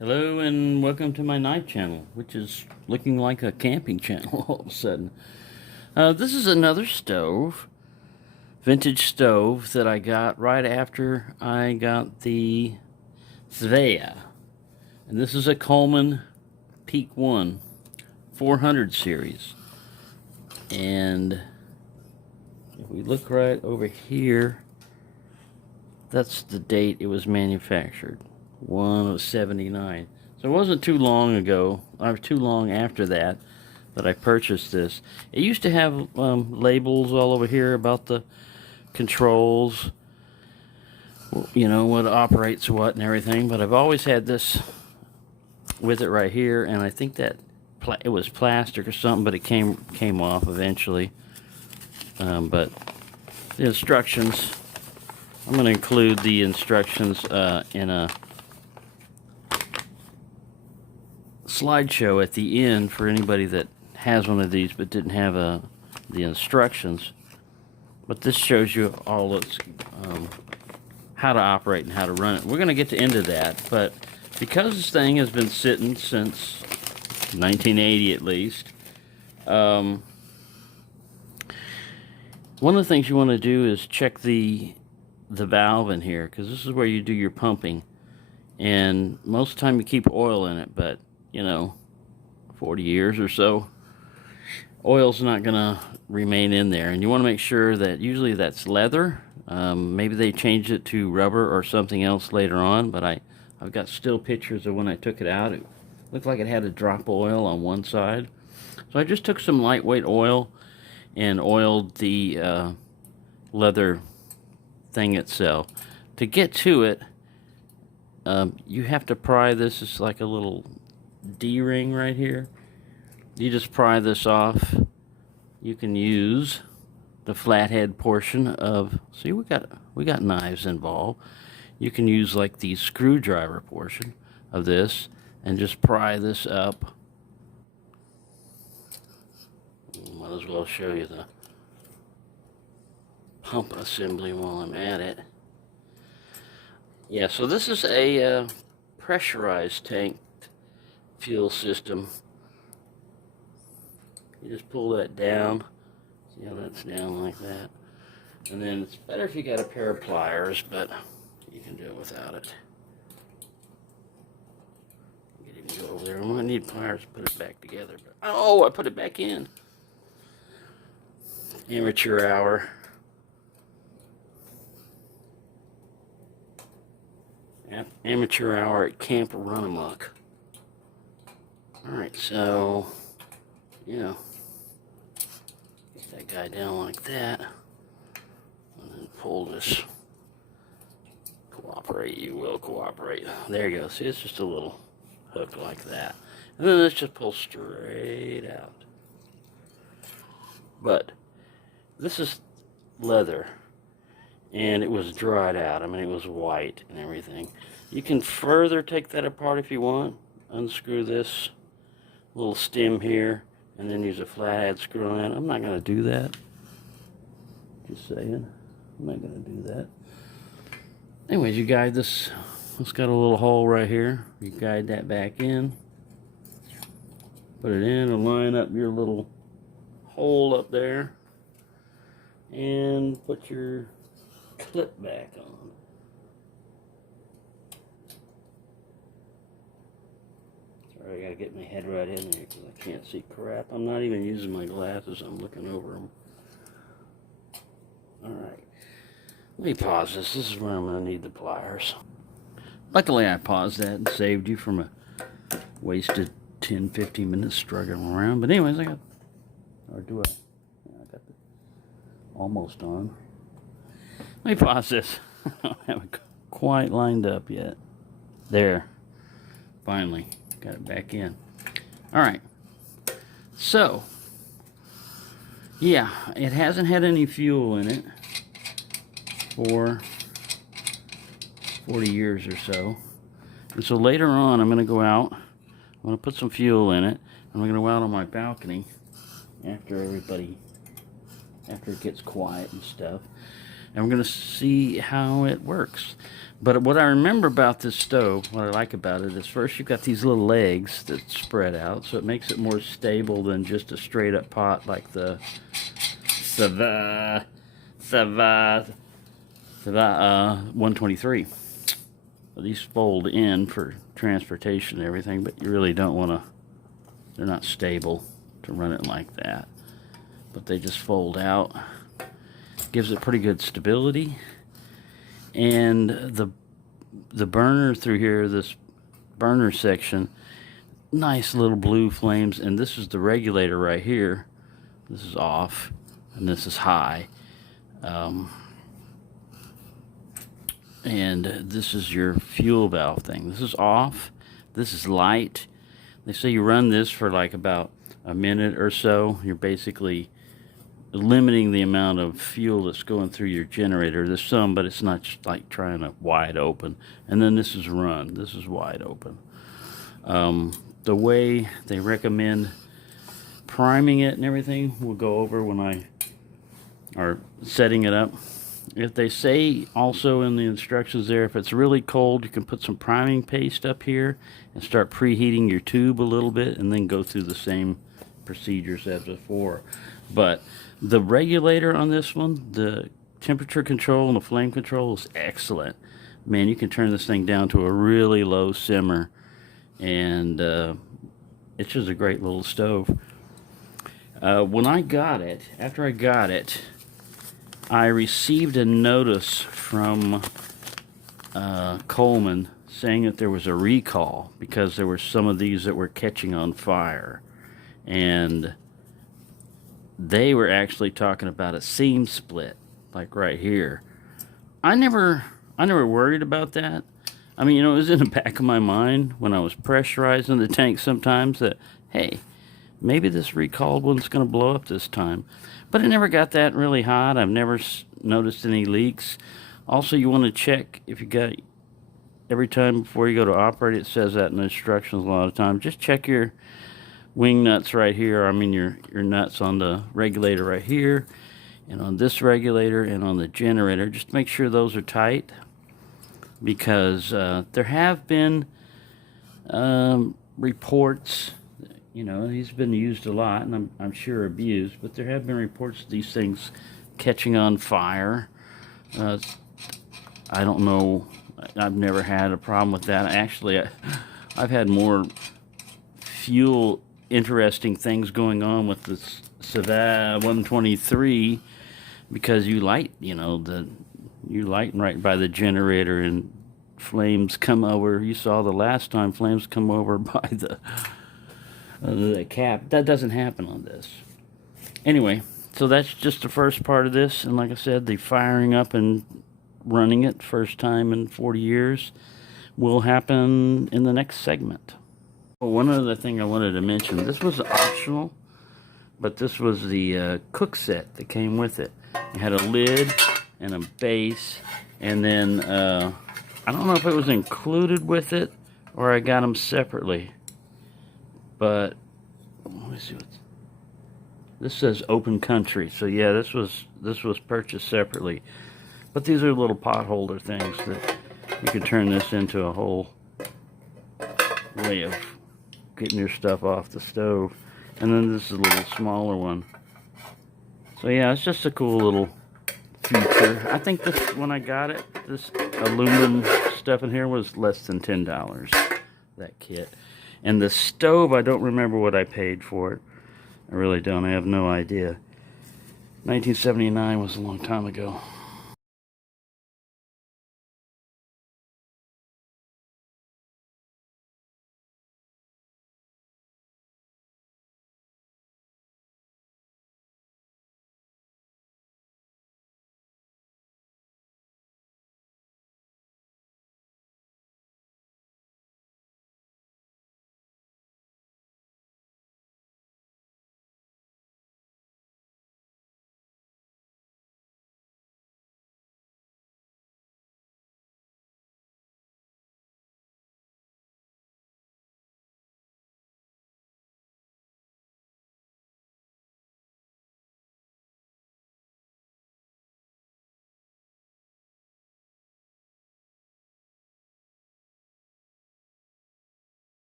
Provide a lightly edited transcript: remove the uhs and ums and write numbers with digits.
Hello and welcome to my night channel, which is looking like a camping channel all of a sudden. This is another stove, vintage stove that I got right after I got the Svea. And this is a Coleman Peak 1 400 series. And if we look right over here, that's the date it was manufactured. 1/79. So it wasn't too long ago, or too long after that I purchased this. It used to have labels all over here about the controls, you know, what operates what and everything, but I've always had this with it right here, and I think that it was plastic or something, but it came off eventually. But the instructions, I'm going to include the instructions in a slideshow at the end for anybody that has one of these but didn't have the instructions. But this shows you all its how to operate and how to run it. We're going to get to into that, but because this thing has been sitting since 1980 at least, one of the things you want to do is check the valve in here, because this is where you do your pumping, and most of the time you keep oil in it, but you know, 40 years or so, oil's not gonna remain in there, and you want to make sure that usually that's leather. Maybe they changed it to rubber or something else later on, but I've got still pictures of when I took it out. It looked like it had a drop of oil on one side, so I just took some lightweight oil and oiled the leather thing itself. To get to it, you have to pry this. It's like a little D-ring right here. You just pry this off. You can use the flathead portion of, see, we got knives involved. You can use like the screwdriver portion of this and just pry this up. Might as well show you the pump assembly while I'm at it. Yeah, so this is a pressurized tank fuel system. You just pull that down. See how that's down like that? And then it's better if you got a pair of pliers, but you can do it without it. You can even go over there. I might need pliers to put it back together. But oh, I put it back in. Amateur hour. Amateur hour at Camp Run Amok. Alright, so, you know, get that guy down like that, and then pull this. Cooperate, you will cooperate. There you go. See, it's just a little hook like that. And then let's just pull straight out. But this is leather, and it was dried out. I mean, it was white and everything. You can further take that apart if you want. Unscrew this little stem here, and then use a flathead screw on it. I'm not going to do that. Just saying. I'm not going to do that. Anyways, you guide this. It's got a little hole right here. You guide that back in. Put it in and line up your little hole up there. And put your clip back on. Sorry, I gotta get my head right in there because I can't see crap. I'm not even using my glasses. I'm looking over them. Alright. Let me pause this. This is where I'm going to need the pliers. Luckily, I paused that and saved you from a wasted 10-15 minutes struggling around. But anyways, I got... Or do I? Yeah, I got it almost on. Let me pause this. I don't have it quite lined up yet. There. Finally. Got it back in. Alright. So, yeah, it hasn't had any fuel in it for 40 years or so. And so later on, I'm going to go out. I'm going to put some fuel in it. I'm going to go out on my balcony after it gets quiet and stuff. and we're going to see how it works. But what I remember about this stove, what I like about it, is first you've got these little legs that spread out, so it makes it more stable than just a straight up pot like the Sava 123. These fold in for transportation and everything, but you really don't want to, they're not stable to run it like that. But they just fold out. Gives it pretty good stability. And the burner through here, this burner section, nice little blue flames, and this is the regulator right here. This is off, and this is high. And this is your fuel valve thing. This is off. This is light. They say you run this for like about a minute or so. You're basically limiting the amount of fuel that's going through your generator. There's some, but it's not just like trying to wide open. And then this is run. This is wide open. The way they recommend priming it and everything, we'll go over when I are setting it up. If they say also in the instructions there, if it's really cold, you can put some priming paste up here and start preheating your tube a little bit and then go through the same procedures as before. But the regulator on this one, the temperature control and the flame control is excellent. Man, you can turn this thing down to a really low simmer, and it's just a great little stove. When I got it, after I got it, I received a notice from Coleman saying that there was a recall because there were some of these that were catching on fire, and they were actually talking about a seam split, like right here. I never worried about that. I mean, you know, it was in the back of my mind when I was pressurizing the tank sometimes that, hey, maybe this recalled one's going to blow up this time. But it never got that really hot. I've never noticed any leaks. Also, you want to check if you got, every time before you go to operate, it says that in the instructions a lot of times. Just check your wing nuts right here. I mean your nuts on the regulator right here, and on this regulator, and on the generator. Just make sure those are tight, because there have been reports. You know, he's been used a lot, and I'm sure abused, but there have been reports of these things catching on fire. I don't know. I've never had a problem with that. Actually, I've had more fuel interesting things going on with this Sava 123, because you light, you know, you light right by the generator, and flames come over. You saw the last time flames come over by the cap. That doesn't happen on this. Anyway, so that's just the first part of this, and like I said, the firing up and running it first time in 40 years will happen in the next segment. Well, one other thing I wanted to mention, this was optional, but this was the cook set that came with it. It had a lid and a base, and then I don't know if it was included with it or I got them separately. But let me see what this says. Open country. So yeah, this was purchased separately. But these are little pot holder things that you can turn this into a whole way of getting your stuff off the stove. And then this is a little smaller one. So yeah, it's just a cool little feature. I think this, when I got it, this aluminum stuff in here was less than $10. That kit. And the stove, I don't remember what I paid for it. I really don't. I have no idea. 1979 was a long time ago.